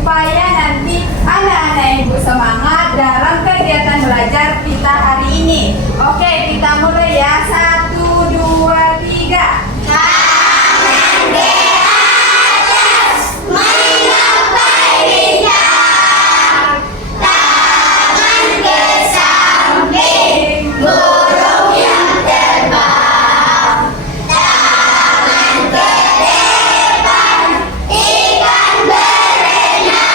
supaya nanti anak-anak ibu semangat dalam kegiatan belajar kita hari ini. Oke, kita mulai ya. 1, 2, 3. Tangan di atas, mencapai bintang. Tangan ke samping, burung yang terbang. Tangan ke depan, ikan berenang.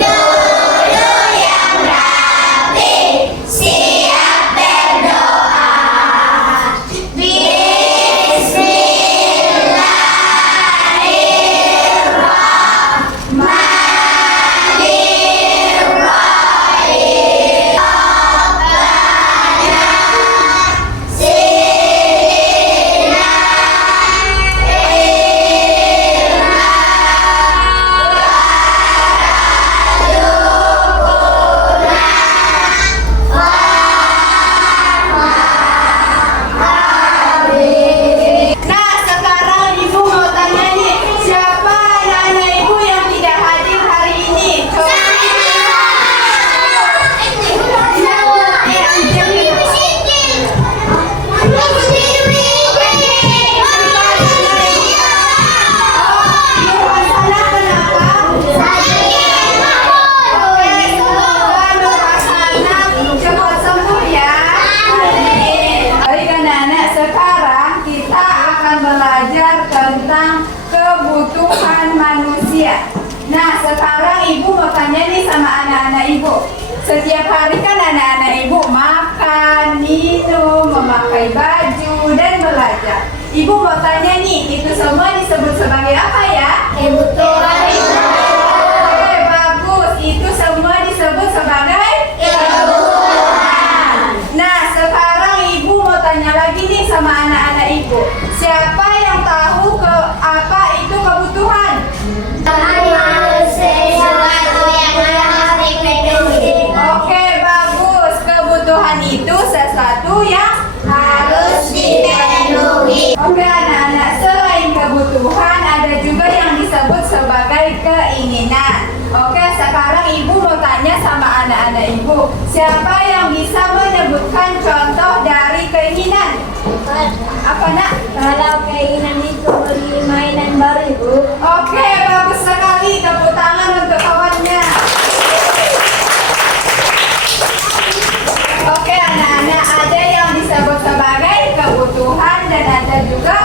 Dulu yang rapi, siap berdoa. Nah, sekarang ibu mau tanya nih, siapa anak-anak ibu yang tidak hadir hari ini? Cepat sembuh ya. Baik anak-anak, sekarang kita akan belajar tentang kebutuhan manusia. Nah, sekarang ibu mau tanya nih sama anak-anak ibu. Setiap hari kan anak-anak ibu makan, minum, memakai baju, dan belajar. Ibu mau tanya nih, itu semua disebut sebagai apa ya? Kebutuhan Oke, bagus. Itu semua disebut sebagai kebutuhan. Nah, sekarang ibu mau tanya lagi nih sama anak-anak ibu. Siapa yang tahu apa itu kebutuhan? Oke, bagus. Kebutuhan itu sesuatu yang harus dipenuhi. Oke anak-anak, selain kebutuhan ada juga yang disebut sebagai keinginan. Oke, sekarang ibu mau tanya sama anak-anak ibu, siapa yang bisa menyebutkan contoh dari keinginan? Apa nak? Kalau keinginan itu beli mainan baru, Ibu. Oke, bagus sekali. Tepuk tangan untuk kawannya. Oke anak-anak, ada yang disebut sebagai kebutuhan dan ada juga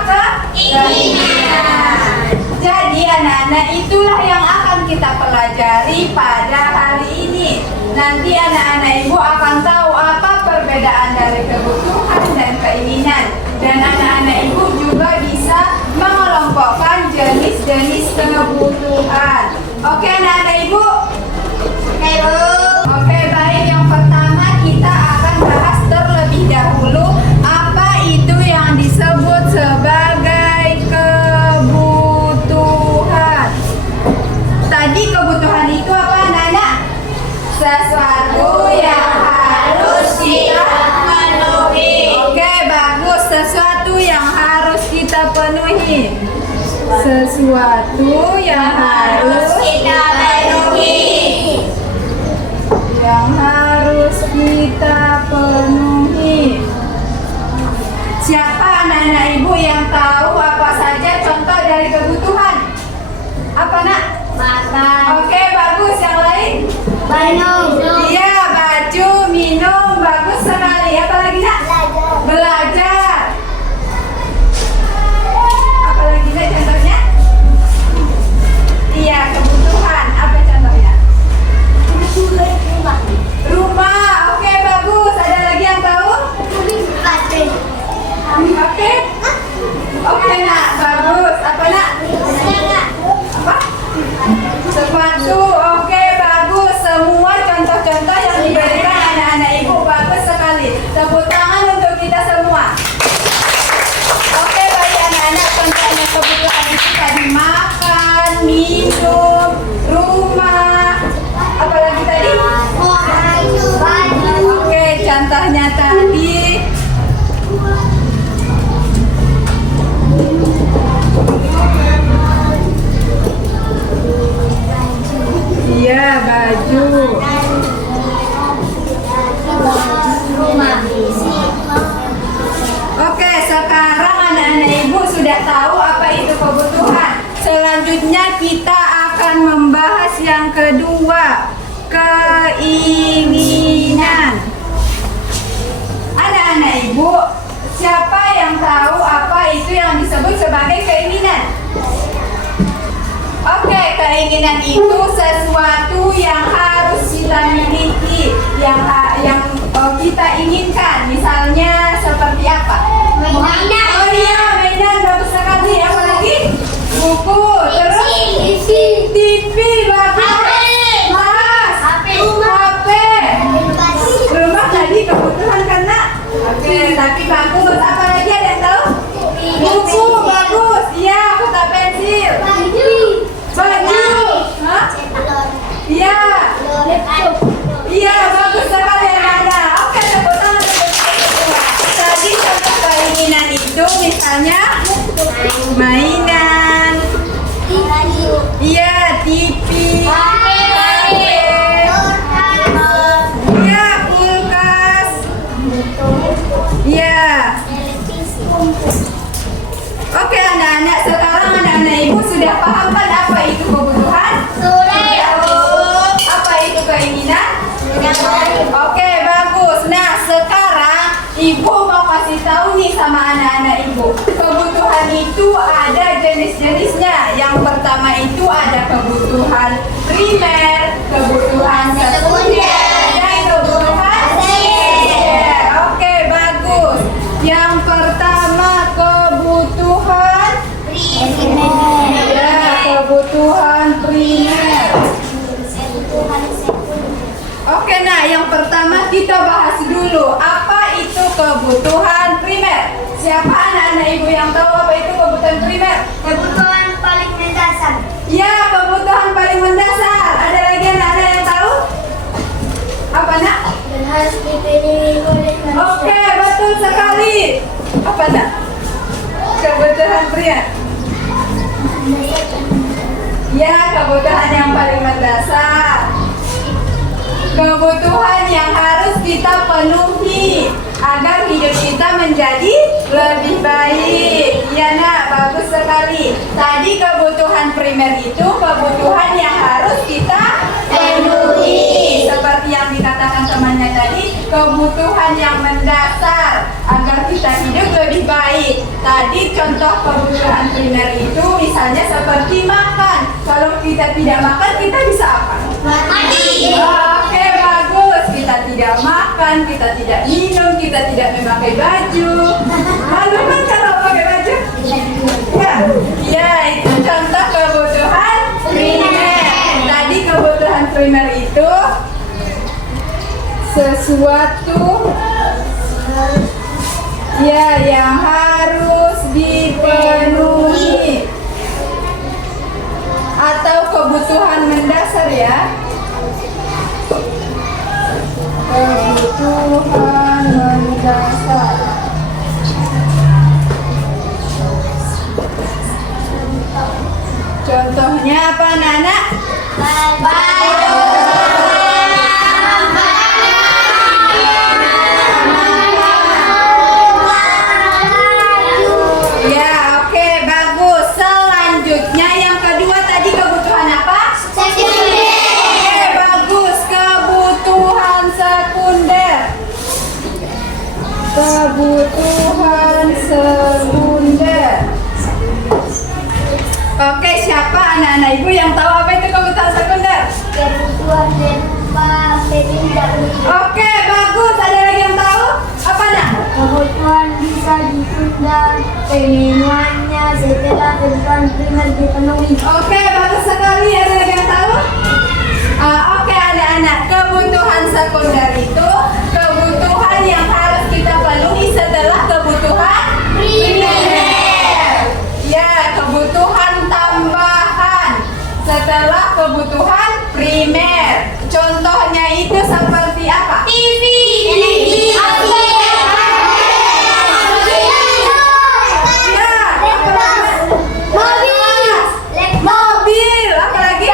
keinginan. Jadi anak-anak, itulah yang akan kita pelajari pada hari ini. Nanti anak-anak ibu akan tahu apa perbedaan dari kebutuhan dan keinginan. Dan anak-anak ibu juga bisa mengelompokkan jenis-jenis kebutuhan. Oke anak-anak ibu? Oke, Bu. Oke, baik. Yang pertama kita akan bahas terlebih dahulu apa itu yang disebut sebagai kebutuhan. Tadi kebutuhan itu apa, Nana? Sesuatu yang harus kita penuhi. Oke, bagus. Sesuatu yang harus kita penuhi. Sesuatu yang harus Kita penuhi. yang harus kita penuhi. Siapa anak-anak ibu yang tahu apa saja contoh dari kebutuhan? Apa nak? Makan. Oke, bagus. Yang lain? Minum. Iya, baju, minum. Bagus sekali. Apa lagi nak? Belajar. Apa lagi nak contohnya? Iya, kebutuhan. Apa contohnya? Rumah. Oke, bagus. Ada lagi yang tahu? Oke. Oke nak, bagus. Apa nak? Apa? Sepatu. Oke, bagus. Semua contoh-contoh yang diberikan anak-anak ibu bagus sekali. Tepuk tangan untuk kita semua. Oke, baik anak-anak, contohnya kebutuhan itu tadi makan, minum, rumah. Apa lagi tadi? Oke, contohnya tadi ibu, siapa yang tahu apa itu yang disebut sebagai keinginan? Oke, keinginan itu sesuatu yang harus kita miliki, yang kita inginkan. Misalnya seperti apa? Mainan. Oh iya, mainan bagus sekali. Apa lagi? Buku, terus TV, bagus. Mas, HP. Rumah tadi kebutuhan kan nak? Oke, tapi bagus. Apa lagi ada yang tahu? Buku, bagus. Iya, peta pensil. Baju. Hah? Iya. Iya, bagus sekali yang ada. Oke, tepuk tangan untuk semua. Tadi contoh keinginan itu misalnya mainan. Iya, TV. Iya, kulkas. Iya. Oke anak-anak, sekarang anak-anak ibu sudah paham kan apa itu kebutuhan? Apa itu keinginan? Oke, bagus. Nah, sekarang ibu mau kasih tahu nih sama anak-anak ibu. Kebutuhan itu ada jenis-jenisnya. Yang pertama itu ada kebutuhan primer, kebutuhan sekunder, dan kebutuhan tersier. Oke, bagus. Yang pertama kebutuhan ya, kebutuhan primer. Oke, nah yang pertama kita bahas dulu apa itu kebutuhan primer. Siapa anak-anak ibu yang tahu apa itu kebutuhan primer? Kebutuhan paling mendasar. Ya, kebutuhan paling mendasar. Ada lagi anak-anak yang tahu? Apa nak? Dan harus dipilih oleh manusia. Oke, betul sekali. Apa nak? Kebutuhan primer. Ya, kebutuhan yang paling mendasar. Kebutuhan yang harus kita penuhi agar hidup kita menjadi lebih baik. Ya nak, bagus sekali. Tadi kebutuhan primer itu kebutuhan yang harus kita penuhi. Seperti yang dikatakan temannya tadi, kebutuhan yang mendasar agar kita hidup lebih baik. Tadi contoh kebutuhan primer itu misalnya seperti makan. Kalau kita tidak makan, kita bisa apa? Mati. Oke, bagus. Kita tidak makan, kita tidak minum, kita tidak memakai baju. Malu kan kalau pakai baju? Ya, itu contoh kebutuhan primer. Tadi kebutuhan primer itu sesuatu ya yang harus dipenuhi atau kebutuhan mendasar ya. Kebutuhan mendasar. Contohnya apa, Nana? Ya, oke, bagus. Selanjutnya yang kedua tadi kebutuhan apa? Oke, bagus. Kebutuhan sekunder. Kebutuhan sekunder. Oke, siapa anak-anak ibu yang tahu apa itu kebutuhan sekunder? Kebutuhan berupa tidak Oke, bagus. Ada lagi yang tahu? Apa nak? kebutuhan bisa ditunda pemenuhannya setelah kebutuhan primer dipenuhi. Oke, bagus sekali. Ada lagi yang tahu? Oke, anak-anak. Kebutuhan sekunder itu kebutuhan yang harus kita penuhi setelah kebutuhan primer. Ya, kebutuhan tambahan setelah kebutuhan primer. Contohnya itu seperti apa? TV. Mobil, apa lagi?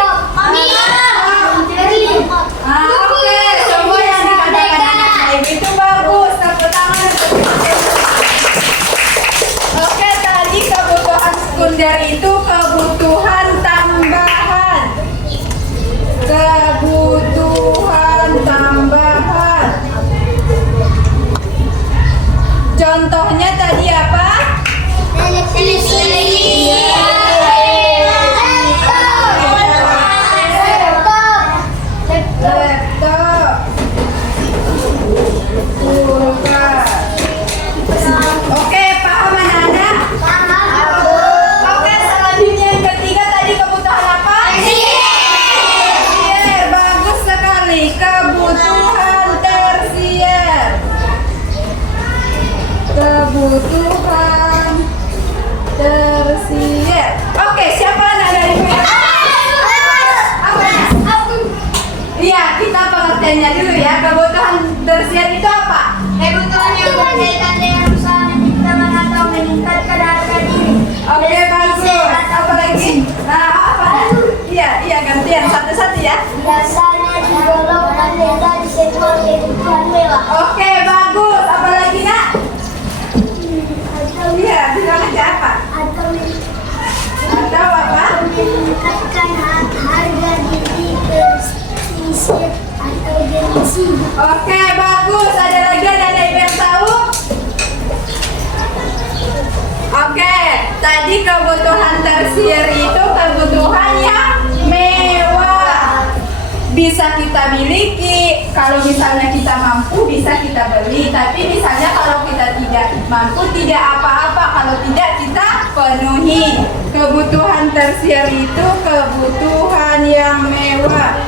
Oke, semua yang dikatakan anak ibu itu bagus. Tepuk tangan untuk itu. Oke, tadi kebutuhan sekunder itu kebutuhan tambahan. Kebutuhan tambahan. kebutuhan mewah. Oke, bagus. Apa lagi, Nak? Atau Iya, bilang aja apa? atau Atau apa? meningkatkan harga diri prestisir atau gengsi. Oke, bagus. Ada lagi ada ibu yang tahu? Oke, tadi kebutuhan tersier itu kebutuhan yang mewah. Bisa kita miliki, kalau misalnya kita mampu bisa kita beli. Tapi misalnya kalau kita tidak mampu tidak apa-apa, kalau tidak kita penuhi. Kebutuhan tersier itu kebutuhan yang mewah.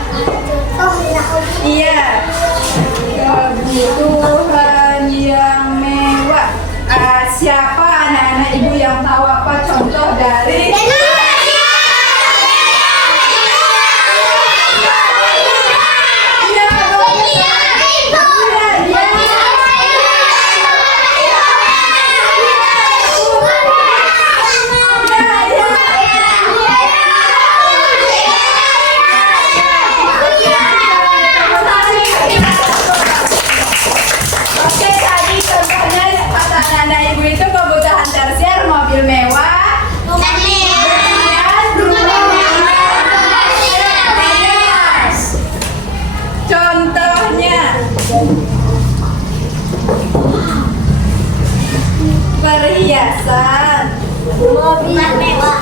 Iya, kebutuhan yang mewah. Siapa anak-anak ibu yang tahu apa contoh dari Oke, tadi contohnya kata anak ibu itu kebutuhan tersier mobil mewah, kemudian rumah. Contohnya perhiasan, Mobil mewah.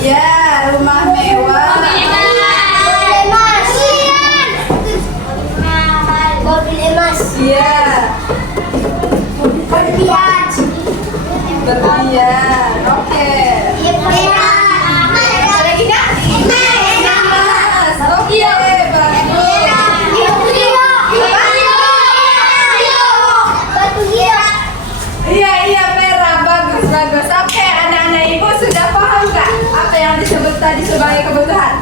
ya rumah mewah, Mobil emas. ya Berlian. berlian. Oke. Ada lagi nggak? Emas. Oke, bagus. Batu gila. Iya, perak. Bagus. Oke, anak-anak ibu sudah paham nggak apa yang disebut tadi sebagai kebutuhan?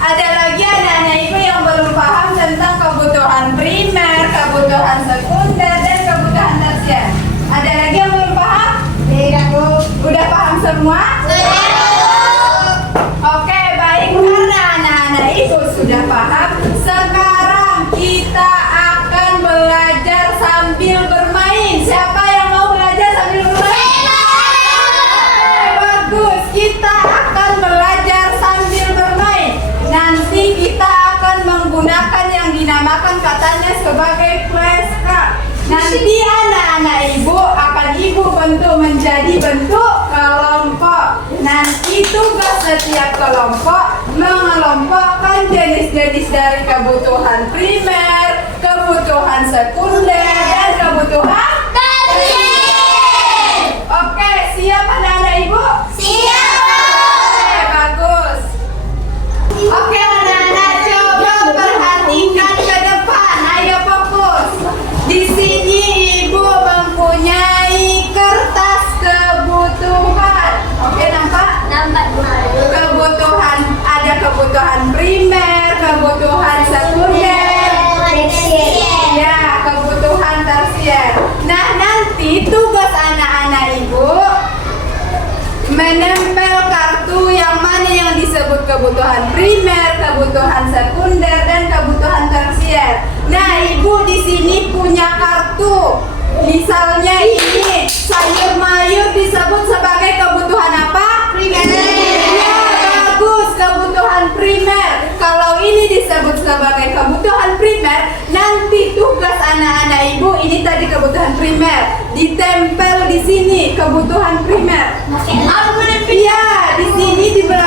Ada lagi anak-anak ibu yang belum paham tentang kebutuhan primer, kebutuhan sekunder, dan kebutuhan tersier. Ada lagi yang belum paham? Tidak, Bu. Udah paham semua? Oke, baik. Karena anak-anak ibu sudah paham, sekarang kita akan belajar sambil bermain. Siapa yang mau belajar sambil bermain? Bagus, kita akan belajar sambil bermain. Nanti kita akan menggunakan yang dinamakan katanya sebagai flashcard. Nanti anak-anak ibu akan ibu bentuk menjadi bentuk kelompok. Nanti tugas setiap kelompok mengelompokkan jenis-jenis dari kebutuhan primer, kebutuhan sekunder, dan kebutuhan tersier. Oke, siap anak-anak ibu? Oke, bagus. Oke anak-anak, coba perhatikan ke depan. Ayo fokus. Di sini ibu mempunyai kertas kebutuhan. Oke, nampak? Kebutuhan, ada kebutuhan primer, kebutuhan sekunder, ya, kebutuhan tersier. Nah, nanti tugas anak-anak ibu menempel kartu yang mana yang disebut kebutuhan primer, kebutuhan sekunder, dan kebutuhan tersier. Nah, ibu di sini punya kartu. Misalnya ini sayur mayur disebut sebagai kebutuhan apa? Primer. Ya, bagus, kebutuhan primer. Kalau ini disebut sebagai kebutuhan primer, nanti tugas anak-anak ibu ini tadi kebutuhan primer ditempel di sini kebutuhan primer. Ya, di sini di belakang